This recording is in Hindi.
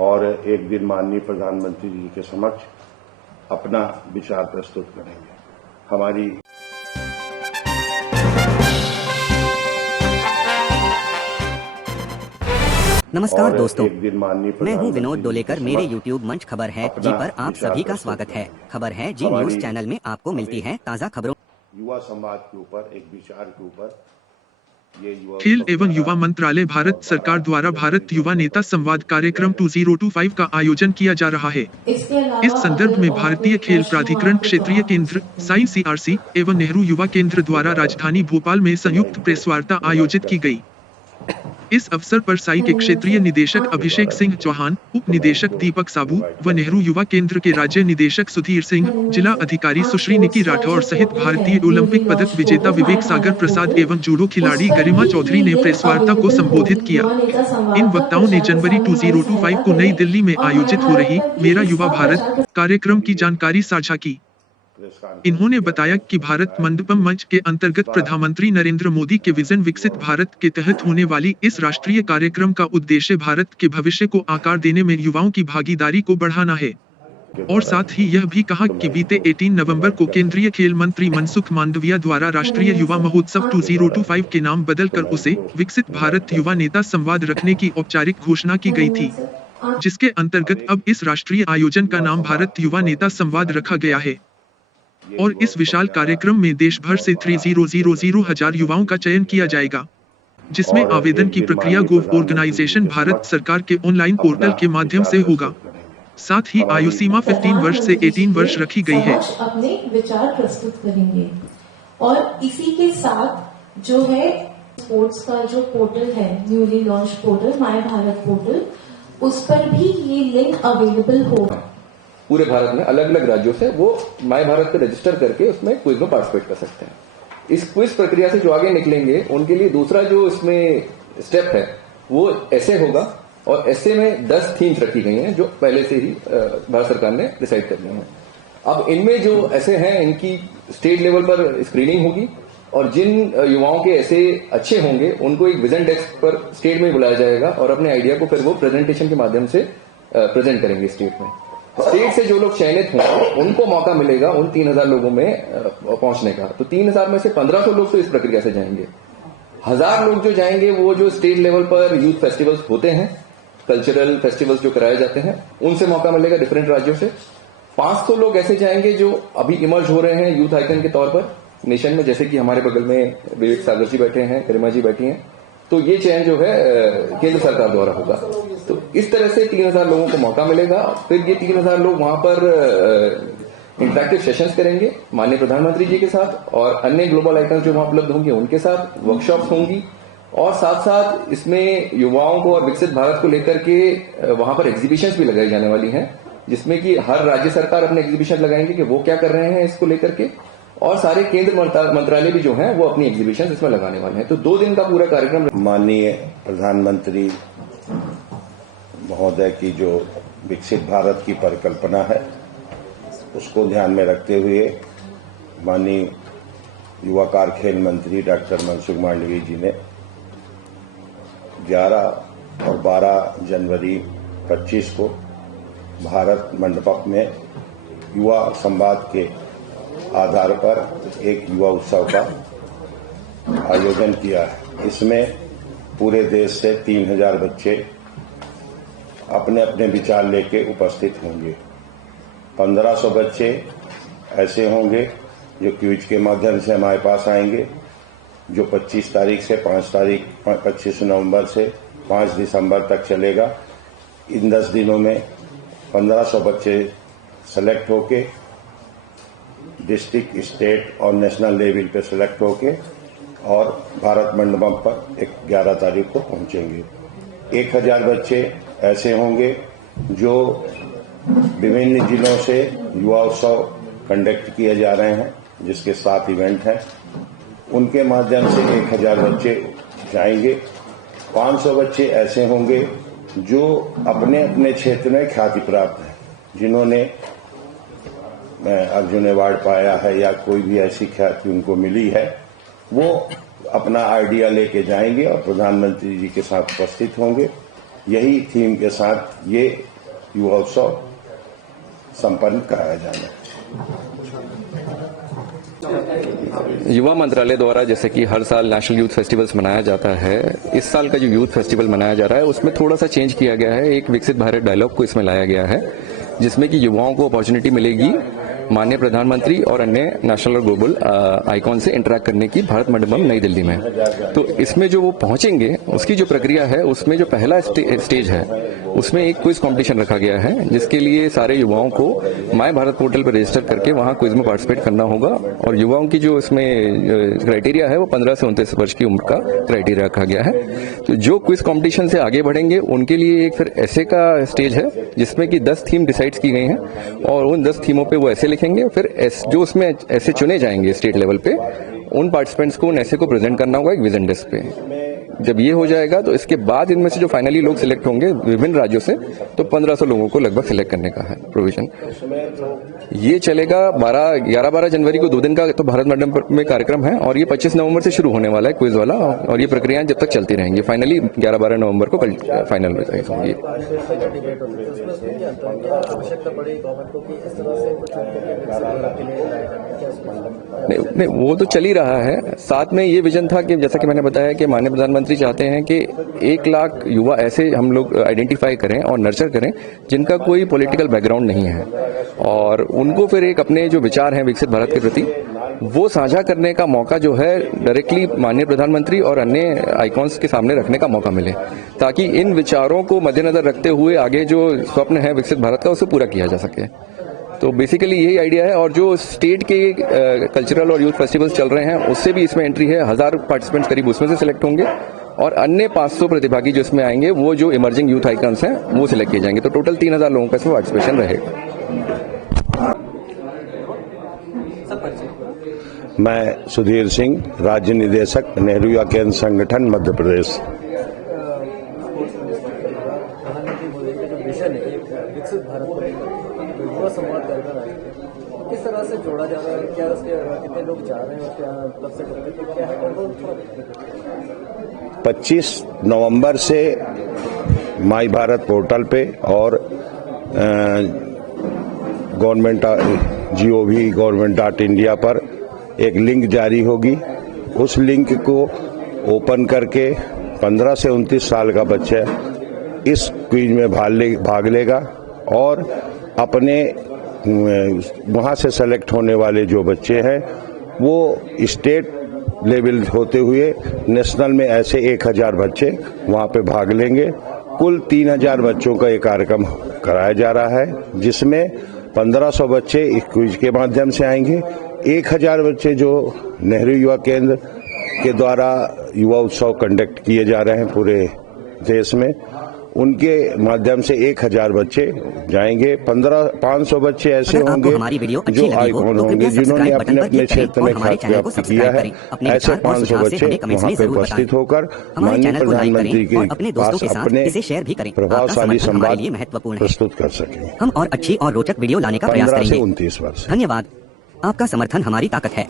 और एक दिन माननीय प्रधानमंत्री जी के समक्ष अपना विचार प्रस्तुत करेंगे। हमारी नमस्कार दोस्तों, मैं हूं विनोद डोलेकर। मेरे YouTube मंच खबर है जी पर आप सभी का स्वागत है। खबर है जी न्यूज चैनल में आपको मिलती है ताज़ा खबरों। युवा संवाद के ऊपर एक विचार के ऊपर खेल एवं युवा मंत्रालय भारत सरकार द्वारा भारत युवा नेता संवाद कार्यक्रम 2025 का आयोजन किया जा रहा है। इस संदर्भ में भारतीय खेल प्राधिकरण क्षेत्रीय केंद्र साई CRC एवं नेहरू युवा केंद्र द्वारा राजधानी भोपाल में संयुक्त प्रेस वार्ता आयोजित की गई। इस अवसर पर साई के क्षेत्रीय निदेशक अभिषेक सिंह चौहान, उप निदेशक दीपक साबू व नेहरू युवा केंद्र के राज्य निदेशक सुधीर सिंह, जिला अधिकारी सुश्री निकी राठौर सहित भारतीय ओलंपिक पदक विजेता विवेक सागर प्रसाद एवं जूडो खिलाड़ी गरिमा चौधरी ने प्रेस वार्ता को संबोधित किया। इन वक्ताओं ने जनवरी 2025 को नई दिल्ली में आयोजित हो रही मेरा युवा भारत कार्यक्रम की जानकारी साझा की। इन्होंने बताया कि भारत मंडपम मंच के अंतर्गत प्रधानमंत्री नरेंद्र मोदी के विजन विकसित भारत के तहत होने वाली इस राष्ट्रीय कार्यक्रम का उद्देश्य भारत के भविष्य को आकार देने में युवाओं की भागीदारी को बढ़ाना है। और साथ ही यह भी कहा कि बीते 18 नवंबर को केंद्रीय खेल मंत्री मनसुख मांडविया द्वारा राष्ट्रीय युवा महोत्सव 2025 के नाम बदलकर उसे विकसित भारत युवा नेता संवाद रखने की औपचारिक घोषणा की गई थी, जिसके अंतर्गत अब इस राष्ट्रीय आयोजन का नाम भारत युवा नेता संवाद रखा गया है। और इस विशाल कार्यक्रम में देश भर से 300,000 युवाओं का चयन किया जाएगा, जिसमें आवेदन की प्रक्रिया गोव ऑर्गेनाइजेशन भारत सरकार के ऑनलाइन पोर्टल के माध्यम से होगा। साथ ही आयु सीमा 15 वर्ष से 18 वर्ष रखी गई है। अपने विचार प्रस्तुत करेंगे और इसी के साथ जो है स्पोर्ट्स का जो पोर्टल है, newly launch portal my Bharat portal, उस पर भी ये लिंक अवेलेबल होगा। पूरे भारत में अलग अलग राज्यों से वो माय भारत पे रजिस्टर करके उसमें क्विज में पार्टिसिपेट कर सकते हैं। इस क्विज प्रक्रिया से जो आगे निकलेंगे उनके लिए दूसरा जो इसमें स्टेप है वो ऐसे होगा, और ऐसे में 10 थीम्स रखी गई हैं जो पहले से ही भारत सरकार ने डिसाइड कर ली हैं। अब इनमें जो ऐसे हैं इनकी स्टेट लेवल पर स्क्रीनिंग होगी, और जिन युवाओं के ऐसे अच्छे होंगे उनको एक विजन डेस्क पर स्टेट में बुलाया जाएगा और अपने आइडिया को फिर वो प्रेजेंटेशन के माध्यम से प्रेजेंट करेंगे स्टेट में। स्टेट से जो लोग चयनित होंगे उनको मौका मिलेगा उन 3,000 लोगों में पहुंचने का। तो 3,000 में से 1,500 लोग तो इस प्रक्रिया से जाएंगे। 1,000 लोग जो जाएंगे वो जो स्टेट लेवल पर यूथ फेस्टिवल्स होते हैं, कल्चरल फेस्टिवल्स जो कराए जाते हैं, उनसे मौका मिलेगा डिफरेंट राज्यों से। 500 लोग ऐसे जाएंगे जो अभी इमर्ज हो रहे हैं यूथ आइकन के तौर पर नेशन में, जैसे कि हमारे बगल में विवेक सागर जी बैठे हैं, गरिमा जी बैठी हैं। तो ये चयन जो है केंद्र सरकार द्वारा होगा। तो इस तरह से 3,000 लोगों को मौका मिलेगा। फिर ये 3,000 लोग वहां पर इंटरेक्टिव सेशंस करेंगे माननीय प्रधानमंत्री जी के साथ, और अन्य ग्लोबल आइकन्स जो वहां उपलब्ध होंगे उनके साथ वर्कशॉप्स होंगी, और साथ साथ इसमें युवाओं को और विकसित भारत को लेकर के वहां पर एग्जीबिशंस भी लगाई जाने वाली हैं, जिसमें कि हर राज्य सरकार अपने एग्जीबिशन लगाएंगे कि वो क्या कर रहे हैं इसको लेकर के, और सारे केंद्र मंत्रालय भी जो हैं वो अपनी एग्जीबिशन इसमें लगाने वाले हैं। तो 2 दिन का पूरा कार्यक्रम। माननीय प्रधानमंत्री महोदय की जो विकसित भारत की परिकल्पना है उसको ध्यान में रखते हुए माननीय युवा कार्य खेल मंत्री डॉक्टर मनसुख मांडविया जी ने 11 और 12 जनवरी 25 को भारत मंडपम में युवा संवाद के आधार पर एक युवा उत्सव का आयोजन किया है। इसमें पूरे देश से 3,000 बच्चे अपने अपने विचार लेके उपस्थित होंगे। 1,500 बच्चे ऐसे होंगे जो क्विज के माध्यम से हमारे पास आएंगे, जो 25 तारीख से 25 नवंबर से 5 दिसंबर तक चलेगा। इन 10 दिनों में 1,500 बच्चे सेलेक्ट होके डिस्ट्रिक्ट, स्टेट और नेशनल लेवल पे सेलेक्ट होके और भारत मंडपम पर 11 तारीख को पहुंचेंगे। 1,000 बच्चे ऐसे होंगे जो विभिन्न जिलों से युवा उत्सव कंडक्ट किए जा रहे हैं, जिसके 7 इवेंट हैं, उनके माध्यम से 1,000 बच्चे जाएंगे। 500 बच्चे ऐसे होंगे जो अपने अपने क्षेत्र में ख्याति प्राप्त हैं, जिन्होंने अर्जुन अवार्ड पाया है या कोई भी ऐसी ख्याति उनको मिली है, वो अपना आइडिया लेके जाएंगे और प्रधानमंत्री जी के साथ उपस्थित होंगे। यही थीम के साथ ये युवा उत्सव संपन्न कराया जाना है। युवा मंत्रालय द्वारा जैसे कि हर साल नेशनल यूथ फेस्टिवल्स मनाया जाता है, इस साल का जो यूथ फेस्टिवल मनाया जा रहा है उसमें थोड़ा सा चेंज किया गया है। एक विकसित भारत डायलॉग को इसमें लाया गया है, जिसमें कि युवाओं को अपॉर्चुनिटी मिलेगी माननीय प्रधानमंत्री और अन्य नेशनल और ग्लोबल आइकॉन से इंटरेक्ट करने की भारत मंडपम नई दिल्ली में। तो इसमें जो वो पहुंचेंगे उसकी जो प्रक्रिया है, उसमें जो पहला स्टेज है उसमें एक क्विज कंपटीशन रखा गया है, जिसके लिए सारे युवाओं को माय भारत पोर्टल पर रजिस्टर करके वहां क्विज में पार्टिसिपेट करना होगा। और युवाओं की जो इसमें क्राइटेरिया है वो 15 से 29 वर्ष की उम्र का क्राइटेरिया रखा गया है। तो जो क्विज कंपटीशन से आगे बढ़ेंगे उनके लिए एक फिर ऐसे का स्टेज है जिसमें कि 10 थीम डिसाइड की गई हैं और उन 10 थीमों पे वो ऐसे लिखेंगे। फिर जो उसमें ऐसे चुने जाएंगे स्टेट लेवल पे, उन पार्टिसिपेंट्स को उन ऐसे को प्रेजेंट करना होगा एक विजन डेस्क पे। जब ये हो जाएगा तो इसके बाद इनमें से जो फाइनली लोग सिलेक्ट होंगे विभिन्न राज्यों से, तो 1500 लोगों को लगभग सिलेक्ट करने का है प्रोविजन। ये चलेगा 11-12 जनवरी को 2 दिन का तो भारत मंडप में कार्यक्रम है, और ये 25 नवंबर से शुरू होने वाला है क्विज वाला, और ये प्रक्रियाएं जब तक चलती रहेंगी। फाइनली 11-12 नवंबर को फाइनल होगी। नहीं, वो तो चल ही रहा है। साथ में ये विजन था कि जैसा कि मैंने बताया कि माननीय प्रधानमंत्री चाहते हैं कि 1 लाख युवा ऐसे हम लोग आइडेंटिफाई करें और नर्चर करें जिनका कोई पॉलिटिकल बैकग्राउंड नहीं है, और उनको फिर एक अपने जो विचार हैं विकसित भारत के प्रति वो साझा करने का मौका जो है डायरेक्टली माननीय प्रधानमंत्री और अन्य आइकॉन्स के सामने रखने का मौका मिले, ताकि इन विचारों को मद्देनजर रखते हुए आगे जो स्वप्न है विकसित भारत का उसे पूरा किया जा सके। तो बेसिकली यही आइडिया है। और जो स्टेट के कल्चरल और यूथ फेस्टिवल्स चल रहे हैं उससे भी इसमें एंट्री है। 1000 पार्टिसिपेंट्स करीब उसमें से सिलेक्ट होंगे, और अन्य 500 प्रतिभागी जो इसमें आएंगे वो जो इमर्जिंग यूथ आइकन्स हैं वो सिलेक्ट किए जाएंगे। तो टोटल 3000 लोगों का इसमें पार्टिसिपेशन रहेगा। मैं सुधीर सिंह, राज्य निदेशक, नेहरू युवा केंद्र संगठन, मध्य प्रदेश। विकसित भारत युवा संवाद कार्यक्रम है, किस तरह से जोड़ा जा रहा है, क्या उसके कितने लोग जा रहे हैं, क्या कब से कब क्या है? 25 नवंबर से माई भारत पोर्टल पे और gov.in पर एक लिंक जारी होगी। उस लिंक को ओपन करके 15 से 29 साल का बच्चा इस क्विज में भाग लेगा, और अपने वहाँ से सेलेक्ट होने वाले जो बच्चे हैं वो स्टेट लेवल होते हुए नेशनल में ऐसे 1000 बच्चे वहाँ पे भाग लेंगे। कुल 3000 बच्चों का ये कार्यक्रम कराया जा रहा है, जिसमें 1500 बच्चे इस क्विज के माध्यम से आएंगे। 1000 बच्चे जो नेहरू युवा केंद्र के द्वारा युवा उत्सव कंडक्ट किए जा रहे हैं पूरे देश में, उनके माध्यम से 1000 बच्चे जाएंगे। 500 बच्चे ऐसे होंगे जो आइकॉन होंगे जिन्होंने अपने अपने क्षेत्र में खास व्याप्त किया है। ऐसे 500 बच्चे वहाँ पे उपस्थित होकर माननीय प्रधानमंत्री के पास अपने प्रभावशाली संवाद प्रस्तुत कर सकें। हम और अच्छी और रोचक वीडियो लाने का प्रयास 15 से करेंगे। 29 वर्ष। धन्यवाद, आपका समर्थन हमारी ताकत है।